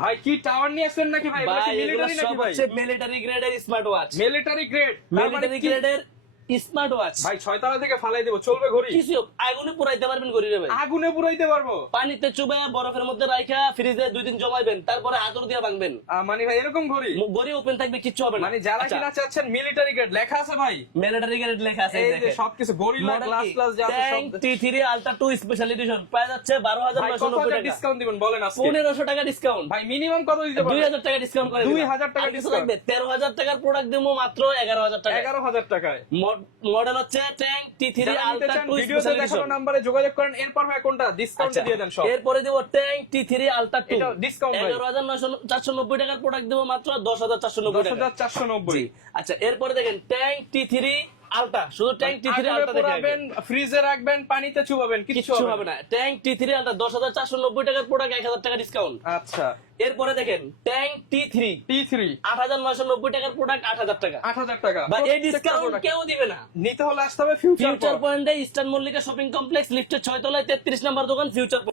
ভাই কি টাওয়ার নিয়ে আসছেন নাকি ভাই? ভাই এগুলো মিলিটারি সব নাকি ভাই? হচ্ছে মিলিটারি গ্রেডের smart watch, military grade, military গ্রেডের স্মার্ট ওয়াচ। ভাই 6 তলা থেকে ফালাই দেব, চলবে ঘড়ি? কিছু আগুনে পুরাইতে পারবেন ঘড়ি রে ভাই, আগুনে পুরাইতে পারবো? পানিতে চুবে বরফের মধ্যে রাখা ফ্রিজে 2 দিন জমাইবেন, তারপরে হাতুর দিয়ে ভাঙবেন, মানে ভাই এরকম ঘড়ি? ঘড়ি ওপেন থাকবে, কিচ্ছু হবে না। মানে যারা কিনা চাচ্ছেন মিলিটারি গ্রেড লেখা আছে ভাই, মিলিটারি গ্রেড লেখা আছে, এই যে দেখেন সবকিছু গরিলা গ্লাস গ্লাস যা আছে সব। T3 ultra 2 special edition price হচ্ছে ভাই কত 12,990 টাকা। ডিসকাউন্ট দিবেন বলেন আজকে? 1500 টাকা ডিসকাউন্ট। ভাই মিনিমাম কত দিতে পারবেন? 2000 টাকা ডিসকাউন্ট করে দিলাম। 2000 টাকা আর কিছু ডিসকাউন্ট? লাগবে? 13000 টাকার প্রোডাক্ট দেবো মাত্র 11000 টাকা। 11000 টাকায়। মডেল হচ্ছে ট্যাঙ্ক T3 যারা নিতে আলট্রা চান 2 ভিডিওতে স্পেশাল দেখানো এডিশন। নম্বরে যোগাযোগ করেন। এরপর ভাই কোনটা ডিসকাউন্টে দিয়ে দেন সব? এরপরে দেবো ট্যাঙ্ক T3 আলট্রা 2, এটা ডিসকাউন্ট ভাই 11490 টাকার প্রোডাক্ট দেবো মাত্র 10490 টাকা। 10490। জি। আচ্ছা এরপরে দেখেন ট্যাঙ্ক T3 আলট্রা, শুধু ট্যাঙ্ক T3 আগুনে আলট্রা পোড়াবেন, ফ্রিজে রাখবেন, পানিতে চুবাবেন, কিচ্ছু কিচ্ছু হবে না। ট্যাঙ্ক T3 আলট্রা 10490 টাকার প্রোডাক্ট 1000 টাকা ডিসকাউন্ট। আচ্ছা এরপরে দেখেন ট্যাঙ্ক T3 T3 8990 টাকার প্রোডাক্ট 8000 টাকা। 8000 টাকা। বা এই প্রত্যেকটা ডিসকাউন্ট product। কেউ দিবে না। নিতে হলে আসতে হবে ফিউচার ফিউচার পয়েন্টে ইস্টার্ন মল্লিকা শপিং কমপ্লেক্স লিফটের 6 তলায় 33 নম্বর দোকান ফিউচার